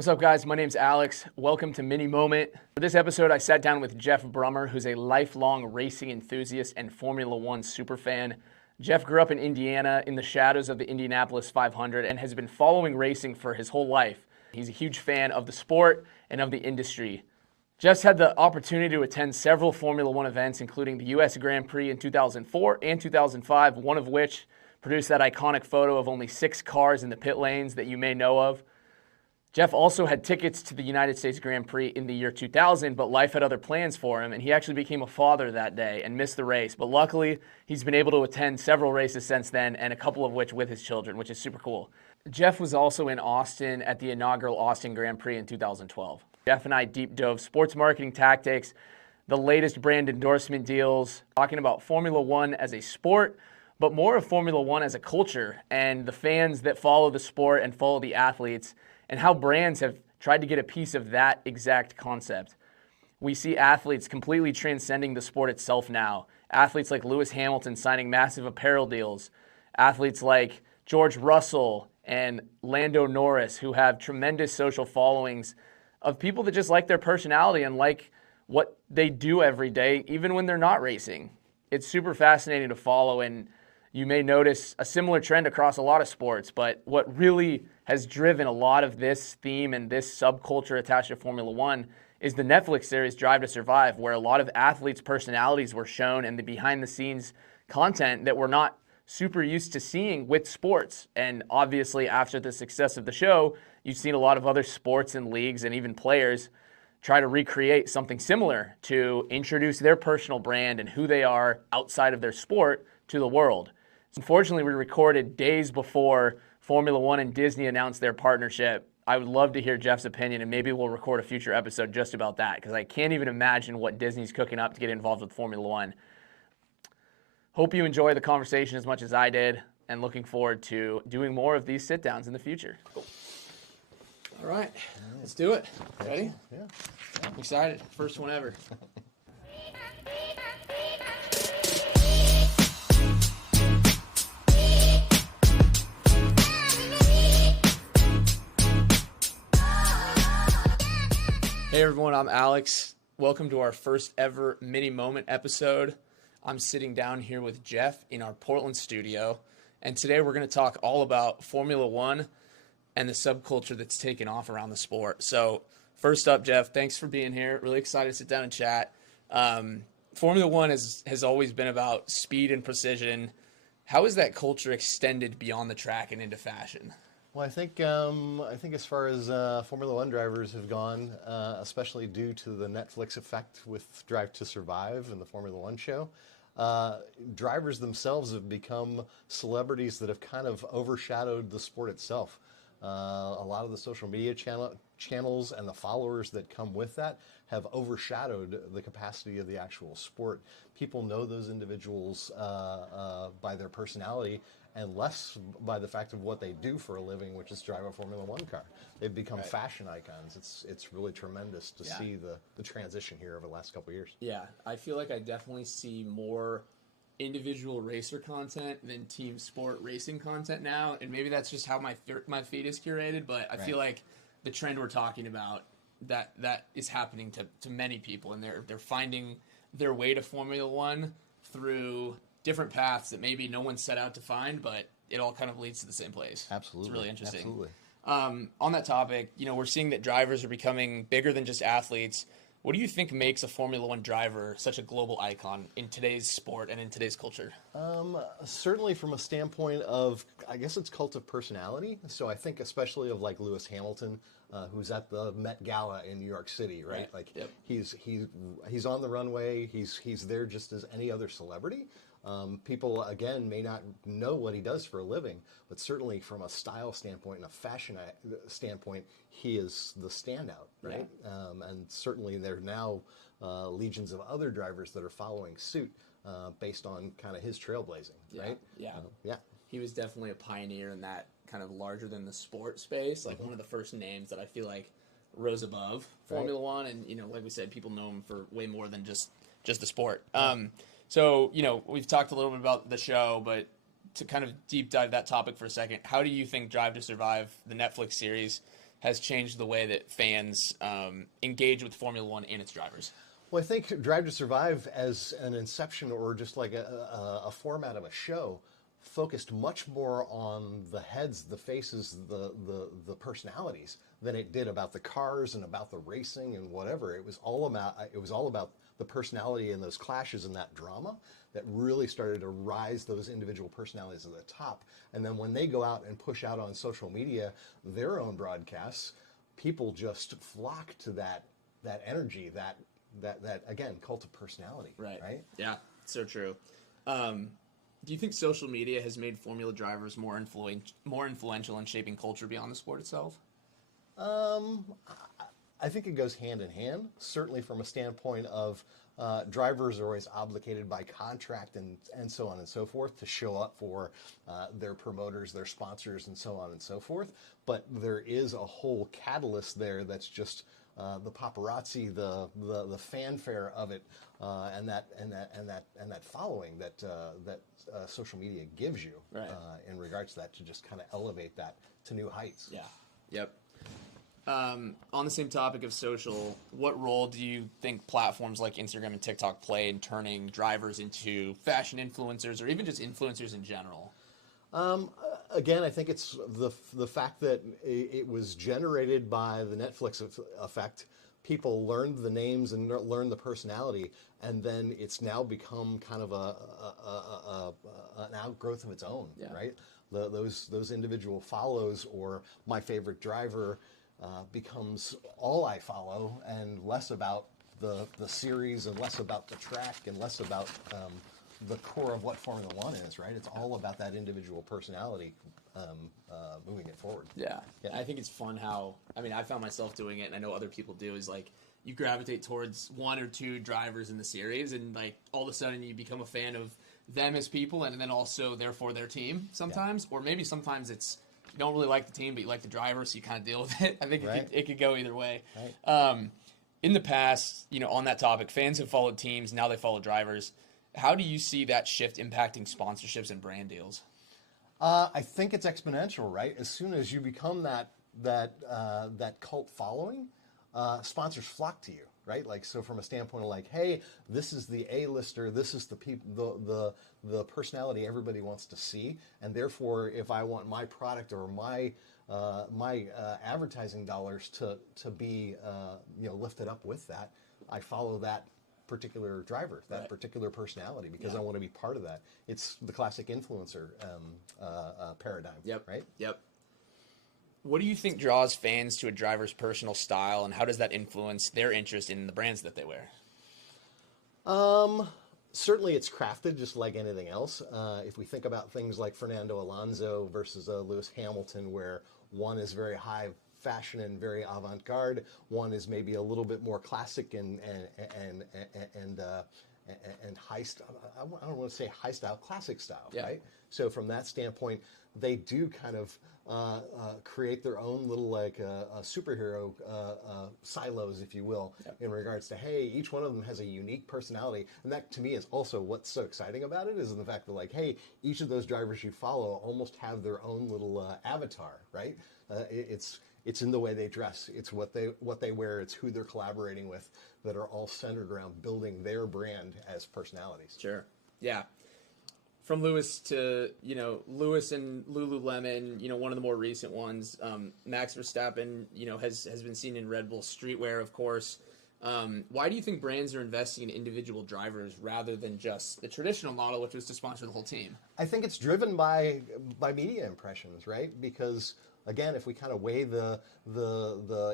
What's up, guys? My name's Alex. Welcome to Mini Moment. For this episode, I sat down with Jeff Brummer, who's a lifelong racing enthusiast and Formula One superfan. Jeff grew up in Indiana in the shadows of the Indianapolis 500 and has been following racing for his whole life. He's a huge fan of the sport and of the industry. Jeff's had the opportunity to attend several Formula One events, including the U.S. Grand Prix in 2004 and 2005, one of which produced that iconic photo of only 6 cars in the pit lanes that you may know of. Jeff also had tickets to the United States Grand Prix in the year 2000, but life had other plans for him, and he actually became a father that day and missed the race. But luckily, he's been able to attend several races since then, and a couple of which with his children, which is super cool. Jeff was also in Austin at the inaugural Austin Grand Prix in 2012. Jeff and I deep dove sports marketing tactics, the latest brand endorsement deals, talking about Formula One as a sport, but more of Formula One as a culture, and the fans that follow the sport and follow the athletes, and how brands have tried to get a piece of that exact concept. We see athletes completely transcending the sport itself now. Athletes like Lewis Hamilton signing massive apparel deals. Athletes like George Russell and Lando Norris, who have tremendous social followings of people that just like their personality and like what they do every day, even when they're not racing. It's super fascinating to follow, and you may notice a similar trend across a lot of sports, but what really has driven a lot of this theme and this subculture attached to Formula One is the Netflix series Drive to Survive, where a lot of athletes' personalities were shown and the behind-the-scenes content that we're not super used to seeing with sports. And obviously, after the success of the show, you've seen a lot of other sports and leagues and even players try to recreate something similar to introduce their personal brand and who they are outside of their sport to the world. Unfortunately, we recorded days before Formula One and Disney announced their partnership. I would love to hear Jeff's opinion, and maybe we'll record a future episode just about that, because I can't even imagine what Disney's cooking up to get involved with Formula One. Hope you enjoy the conversation as much as I did, and looking forward to doing more of these sit-downs in the future. Cool. All right, let's do it. Ready? Yeah. I'm excited. First one ever. Hey everyone, I'm Alex. Welcome to our first ever Mini Moment episode. I'm sitting down here with Jeff in our Portland studio, and today we're going to talk all about Formula One and the subculture that's taken off around the sport. So first up, Jeff, thanks for being here. Really excited to sit down and chat. Formula One has always been about speed and precision. How has that culture extended beyond the track and into fashion? Well, I think as far as Formula One drivers have gone, especially due to the Netflix effect with Drive to Survive and the Formula One show, drivers themselves have become celebrities that have kind of overshadowed the sport itself. A lot of the social media channels and the followers that come with that have overshadowed the capacity of the actual sport. People know those individuals by their personality and less by the fact of what they do for a living, which is drive a Formula One car. They've become fashion icons. It's really tremendous to see the transition here over the last couple of years. Yeah, I feel like I definitely see more individual racer content than team sport racing content now, and maybe that's just how my feed is curated, but I feel like the trend we're talking about, that is happening to many people, and they're finding their way to Formula One through different paths that maybe no one set out to find, but it all kind of leads to the same place. Absolutely. It's really interesting. Absolutely. On that topic, we're seeing that drivers are becoming bigger than just athletes. What do you think makes a Formula One driver such a global icon in today's sport and in today's culture? Certainly from a standpoint of, I guess it's cult of personality. So I think especially of like Lewis Hamilton, who's at the Met Gala in New York City, right? Like he's on the runway. He's there just as any other celebrity. People, again, may not know what he does for a living, but certainly from a style standpoint and a fashion standpoint, he is the standout, right? And certainly there are now legions of other drivers that are following suit based on kind of his trailblazing, right? Yeah. He was definitely a pioneer in that kind of larger than the sport space, like one of the first names that I feel like rose above Formula One, and like we said, people know him for way more than just the sport. So, we've talked a little bit about the show, but to kind of deep dive that topic for a second, how do you think Drive to Survive, the Netflix series, has changed the way that fans engage with Formula One and its drivers? Well, I think Drive to Survive as an inception or just like a format of a show focused much more on the heads, the faces, the personalities than it did about the cars and about the racing and whatever. It was all about the personality and those clashes and that drama that really started to rise those individual personalities to the top. And then when they go out and push out on social media their own broadcasts, people just flock to that energy, that again, cult of personality. Right? Yeah, so true. Do you think social media has made Formula drivers more influential in shaping culture beyond the sport itself? I think it goes hand in hand, certainly from a standpoint of drivers are always obligated by contract and so on and so forth to show up for their promoters, their sponsors, and so on and so forth. But there is a whole catalyst there that's just the paparazzi, the fanfare of it, and that following that social media gives you in regards to that, to just kind of elevate that to new heights. Yeah. Yep. On the same topic of social, what role do you think platforms like Instagram and TikTok play in turning drivers into fashion influencers or even just influencers in general? Again, I think it's the fact that it was generated by the Netflix effect. People learned the names and learned the personality, and then it's now become kind of an outgrowth of its own, right? Those individual follows, or my favorite driver becomes all I follow, and less about the series, and less about the track, and less about the core of what Formula One is, right? It's all about that individual personality moving it forward. Yeah. I think it's fun how, I found myself doing it, and I know other people do, is like you gravitate towards one or two drivers in the series, and like all of a sudden you become a fan of them as people, and then also therefore their team sometimes, or maybe sometimes it's you don't really like the team, but you like the driver, so you kind of deal with it. I think it could go either way. Right. In the past, on that topic, fans have followed teams, now they follow drivers. How do you see that shift impacting sponsorships and brand deals? I think it's exponential, right? As soon as you become that cult following, sponsors flock to you, right? Like, so from a standpoint of like, hey, this is the A-lister, this is the personality everybody wants to see, and therefore, if I want my product or my advertising dollars to be lifted up with that, I follow that particular driver, that particular personality, because I want to be part of that. It's the classic influencer paradigm, right? Yep. What do you think draws fans to a driver's personal style, and how does that influence their interest in the brands that they wear? Certainly it's crafted just like anything else. If we think about things like Fernando Alonso versus Lewis Hamilton, where one is very high fashion and very avant-garde, one is maybe a little bit more classic and high style. I don't want to say high style, classic style, right? So from that standpoint, they do kind of create their own little superhero silos, if you will, in regards to, hey, each one of them has a unique personality. And that to me is also what's so exciting about it, is in the fact that like, hey, each of those drivers you follow almost have their own little avatar, right? It's in the way they dress. It's what they wear. It's who they're collaborating with, that are all centered around building their brand as personalities. Sure. Yeah. From Lewis to, Lewis and Lululemon, one of the more recent ones, Max Verstappen, has been seen in Red Bull streetwear, of course. Why do you think brands are investing in individual drivers rather than just the traditional model, which was to sponsor the whole team? I think it's driven by media impressions, right? Because again, if we kind of weigh the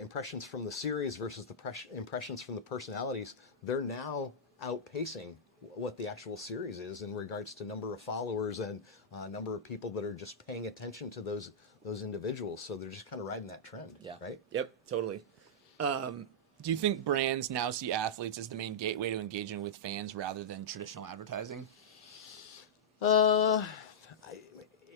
impressions from the series versus the impressions from the personalities, they're now outpacing what the actual series is in regards to number of followers and number of people that are just paying attention to those individuals. So they're just kind of riding that trend, right? Yep, totally. Do you think brands now see athletes as the main gateway to engaging with fans rather than traditional advertising?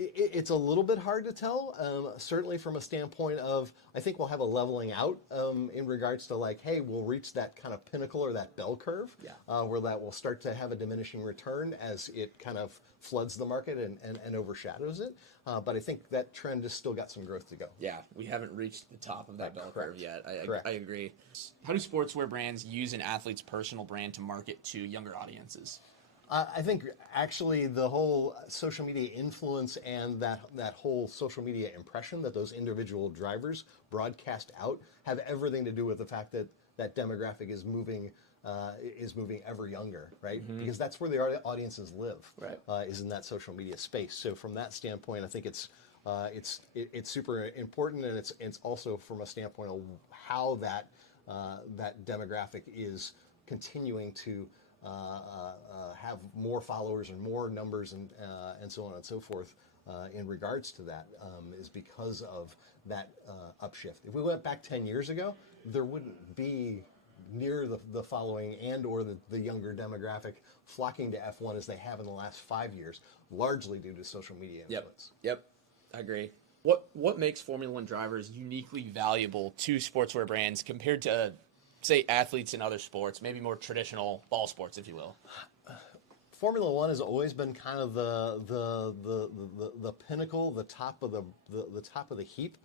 It's a little bit hard to tell. Certainly from a standpoint of, I think we'll have a leveling out in regards to like, hey, we'll reach that kind of pinnacle or that bell curve, where that will start to have a diminishing return as it kind of floods the market and overshadows it. But I think that trend has still got some growth to go. Yeah, we haven't reached the top of that bell curve yet. Correct. I agree. How do sportswear brands use an athlete's personal brand to market to younger audiences? I think actually the whole social media influence and that whole social media impression that those individual drivers broadcast out have everything to do with the fact that that demographic is moving ever younger, right? Because that's where the audiences live, is in that social media space. So from that standpoint, I think it's super important, and it's also from a standpoint of how that demographic is continuing to have more followers and more numbers and so on and so forth in regards to that is because of that upshift. If we went back 10 years ago, there wouldn't be near the following and or the younger demographic flocking to F1 as they have in the last 5 years, largely due to social media influence. Yep, I agree. What makes Formula One drivers uniquely valuable to sportswear brands compared to, say, athletes in other sports, maybe more traditional ball sports, if you will? Formula One has always been kind of the pinnacle, the top of the heap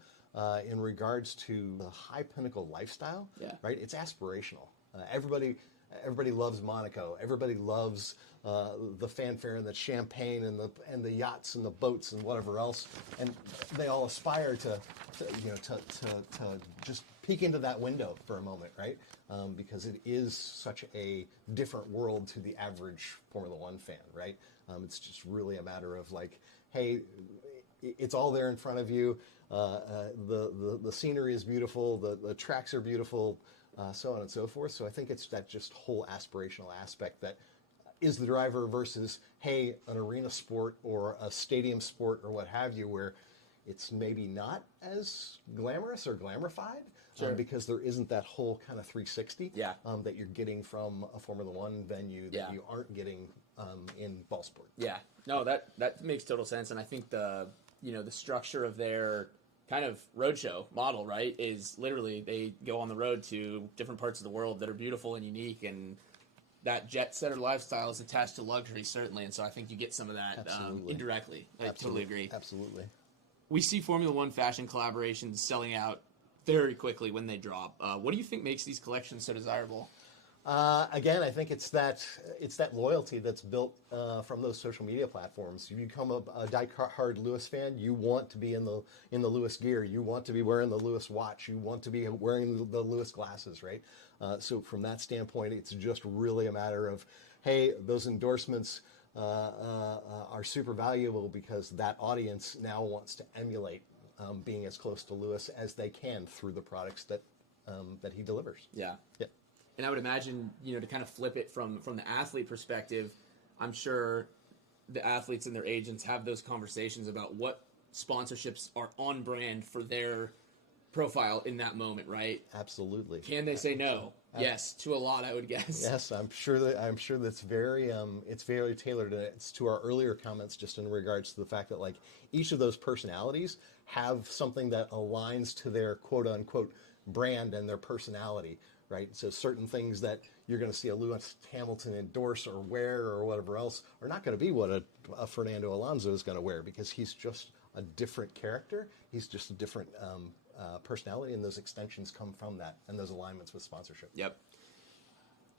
in regards to the high pinnacle lifestyle. Right? It's aspirational. Everybody loves Monaco. Everybody loves the fanfare and the champagne and the yachts and the boats and whatever else, and they all aspire to just peek into that window for a moment, right? Because it is such a different world to the average Formula One fan, right? It's just really a matter of like, hey, it's all there in front of you. The scenery is beautiful. The tracks are beautiful, so on and so forth. So I think it's that just whole aspirational aspect that is the driver versus, hey, an arena sport or a stadium sport or what have you, where it's maybe not as glamorous or glamorified. Because there isn't that whole kind of 360 that you're getting from a Formula One venue that you aren't getting in ball sport. Yeah, no, that makes total sense, and I think the structure of their kind of roadshow model, right, is literally they go on the road to different parts of the world that are beautiful and unique, and that jet setter lifestyle is attached to luxury, certainly, and so I think you get some of that indirectly. I totally agree. Absolutely. We see Formula One fashion collaborations selling out very quickly when they drop. What do you think makes these collections so desirable? Again, I think it's that loyalty that's built from those social media platforms. You become a die-hard Lewis fan, you want to be in the Lewis gear, you want to be wearing the Lewis watch, you want to be wearing the Lewis glasses, right? So from that standpoint, it's just really a matter of, hey, those endorsements are super valuable because that audience now wants to emulate being as close to Lewis as they can through the products that he delivers. Yeah. And I would imagine, to kind of flip it from the athlete perspective, I'm sure the athletes and their agents have those conversations about what sponsorships are on brand for their profile in that moment, right? Absolutely. Can they say no? Yes, to a lot, I would guess. Yes, I'm sure that's very tailored. It's to our earlier comments, just in regards to the fact that like each of those personalities have something that aligns to their quote unquote brand and their personality, right? So certain things that you're going to see a Lewis Hamilton endorse or wear or whatever else are not going to be what a Fernando Alonso is going to wear, because he's just a different character. He's just a different personality, and those extensions come from that and those alignments with sponsorship. Yep.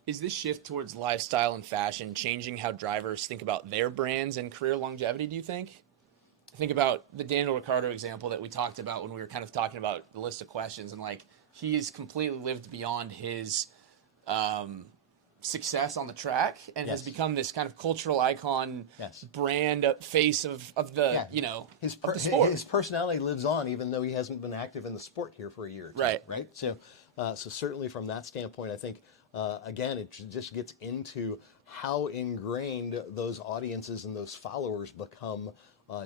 Is this shift towards lifestyle and fashion changing how drivers think about their brands and career longevity, do you think? Think about the Daniel Ricciardo example that we talked about when we were kind of talking about the list of questions, and like he's completely lived beyond his success on the track and has become this kind of cultural icon, brand face of the his of the sport. His personality lives on, even though he hasn't been active in the sport here for a year or two, right? So certainly from that standpoint, I think again it just gets into how ingrained those audiences and those followers become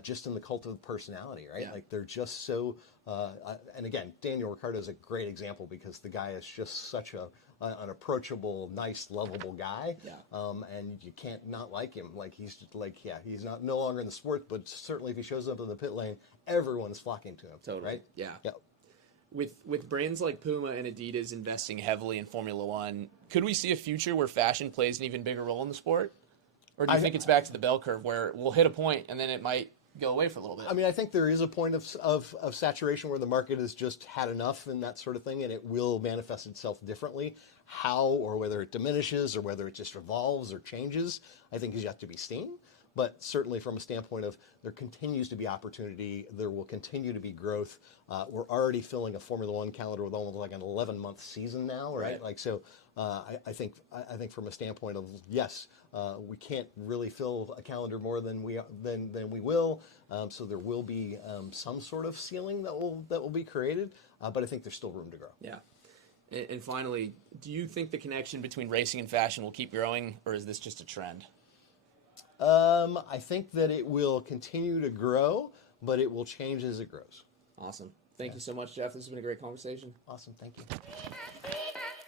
just in the cult of personality, right? Yeah. Like they're just so. And again, Daniel Ricciardo is a great example because the guy is just such an approachable, nice, lovable guy. Yeah. And you can't not like him. Like he's just like, yeah, he's not no longer in the sport, but certainly if he shows up in the pit lane, everyone's flocking to him. Totally. Right? Yeah. Yeah. With brands like Puma and Adidas investing heavily in Formula One, could we see a future where fashion plays an even bigger role in the sport? Or do you think it's back to the bell curve where we'll hit a point and then it might go away for a little bit? I mean, I think there is a point of saturation where the market has just had enough and that sort of thing, and it will manifest itself differently. How or whether it diminishes or whether it just evolves or changes, I think is yet to be seen. But certainly from a standpoint of there continues to be opportunity, there will continue to be growth. We're already filling a Formula One calendar with almost like an 11-month season now, right? Like so, I think from a standpoint of yes, we can't really fill a calendar more than we will. So there will be some sort of ceiling that will be created, but I think there's still room to grow. Yeah. And finally, do you think the connection between racing and fashion will keep growing, or is this just a trend? I think that it will continue to grow, but it will change as it grows. Awesome. Thank you so much, Jeff. This has been a great conversation. Awesome. Thank you.